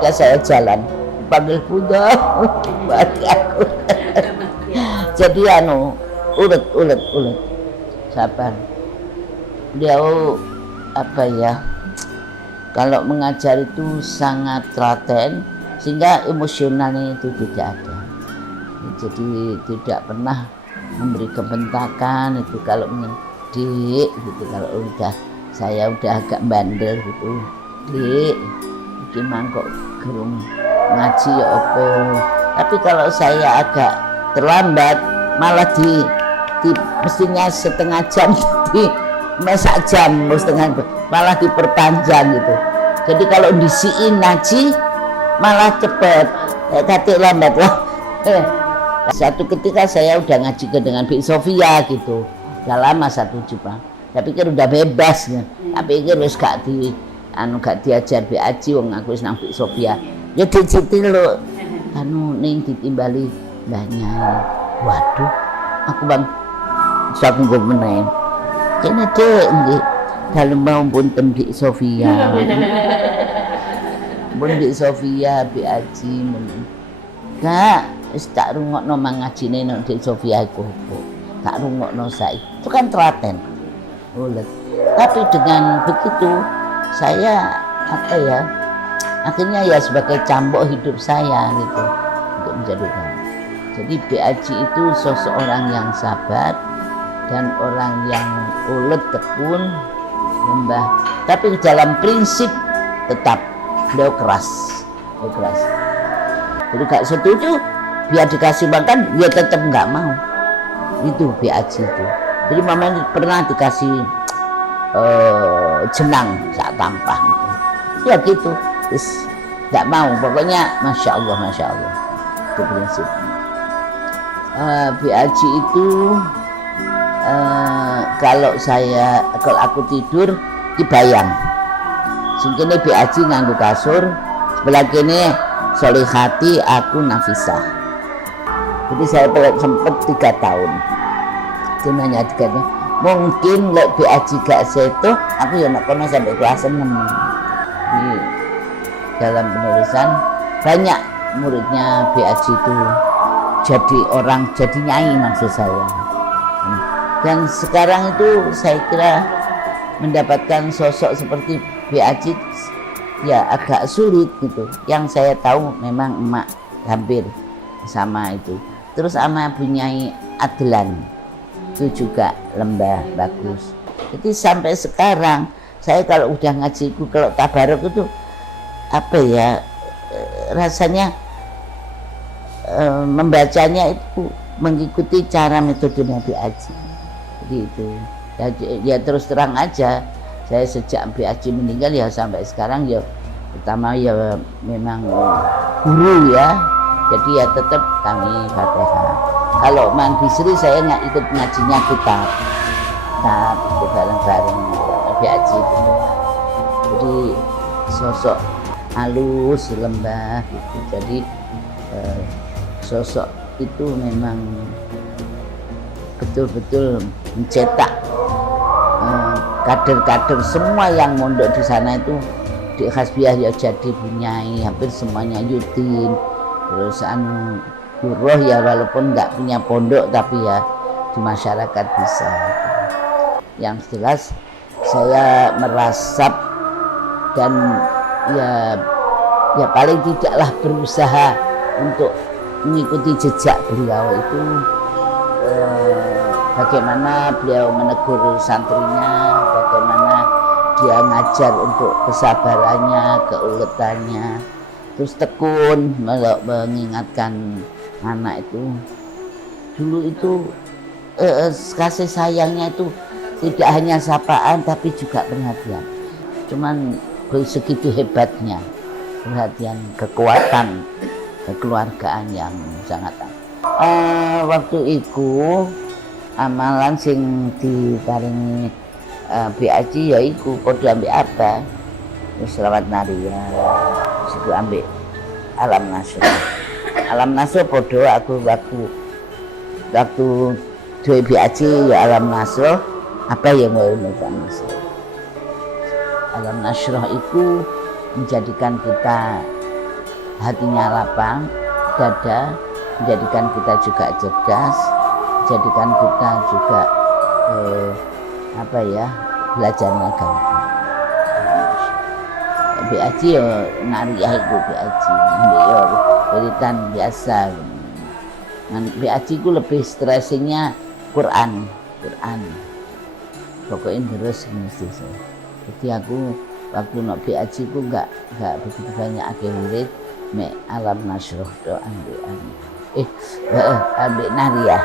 Ya saya jalan panggil Bunda bagi aku. Jadi ulet sabar. Beliau apa ya, kalau mengajar itu sangat telaten sehingga emosionalnya itu tidak ada. Jadi tidak pernah memberi kebentakan itu kalau dik gitu, kalau saya udah agak bandel gitu, dik iki mangkok gerung ngaji ya apa. Tapi kalau saya agak terlambat malah mestinya setengah jam di sak jam setengah malah diperpanjang gitu. Jadi kalau disiin ngaji malah cepet kate lambat lah. Satu ketika saya udah ngaji dengan Bik Sofia gitu, udah lama satu Jepang. Saya pikir udah bebas ya. Tapi pikir wis gak diajar Bik Aji wong aku wis nang Bik Sofia. Ya dicitil lho. Ning ditimbali mbahnya. Waduh, aku bang aku nggo meneh. Kene dek nggih dalem mau punten Bik Sofia. Pun Bik Sofia, Bik Aji men. Kak, wis tak rungokno mangajine nang Bik Sofia iku. Tak rungokno saiki. Itu kan telaten. Ulet. Tapi dengan begitu saya apa ya? Akhirnya ya sebagai cambuk hidup saya gitu untuk menjadikan. Jadi Bik Aji itu seseorang yang sabar dan orang yang ulet, tekun, lembah. Tapi dalam prinsip tetap beliau keras. Jadi gak setuju biar dikasih makan, dia tetap nggak mau. Itu Bik Aji itu. Jadi mamanya pernah dikasih jenang saat tampah gitu. Ya gitu. Terus nggak mau, pokoknya masya Allah itu prinsip. Bik Aji itu kalau aku tidur dibayang. Singkene Bik Aji nganggo kasur, sebelah kene Solihati, aku Nafisah. Jadi saya sempet 3 tahun. Itu nanya 3 tahun. Mungkin lek Bik Aji gak seto, aku ya nak kono sampai kelas 6. Di dalam penulisan banyak muridnya Bik Aji itu jadi nyai maksud saya. Dan sekarang itu saya kira mendapatkan sosok seperti Bik Aji ya agak sulit gitu. Yang saya tahu memang emak hampir sama itu. Terus sama Bu Nyai Adlan itu juga lembah bagus. Jadi sampai sekarang saya kalau udah ngaji kalau tabaruk itu apa ya rasanya membacanya itu mengikuti cara metode Bik Aji. Jadi itu ya terus terang aja. Saya sejak Bik Aji meninggal ya sampai sekarang ya pertama ya memang guru ya, jadi ya tetap kami Fatihah. Kalau Mang Bisri saya nggak ikut ngajinya kitab itu bareng-bareng Bik Aji itu. Jadi sosok halus lembah gitu. Jadi sosok itu memang betul-betul mencetak kader-kader semua yang mondok di sana itu di Hasbiah ya jadi Bunyai, hampir semuanya Yudin, terus Buroh ya walaupun nggak punya pondok tapi ya di masyarakat bisa. Yang jelas saya merasap dan ya paling tidaklah berusaha untuk mengikuti jejak beliau itu. Bagaimana beliau menegur santrinya, bagaimana dia ngajar untuk kesabarannya, keuletannya, terus tekun mengingatkan anak itu. Dulu itu kasih sayangnya itu tidak hanya sapaan tapi juga perhatian. Cuman segitu hebatnya perhatian, kekuatan kekeluargaan yang sangat. Waktu itu amalan sing diparingi Bik Aji ya iku padha ambek apa wis selawat naria situ ambek alam nasr padha aku waktu duwe Bik Aji ya alam nasr apa yang mau alam nasr itu menjadikan kita hatinya lapang, dada, menjadikan kita juga cerdas, menjadikan kita juga belajar agama. BAJ yo nariah itu BAJ, yo wiritan biasa. BAJ ku lebih stressingnya Quran. Pokoknya terus mesti so. Jadi aku waktu nak BAJ ku nggak begitu banyak wirid, mek alam nasroh do ambil nariah.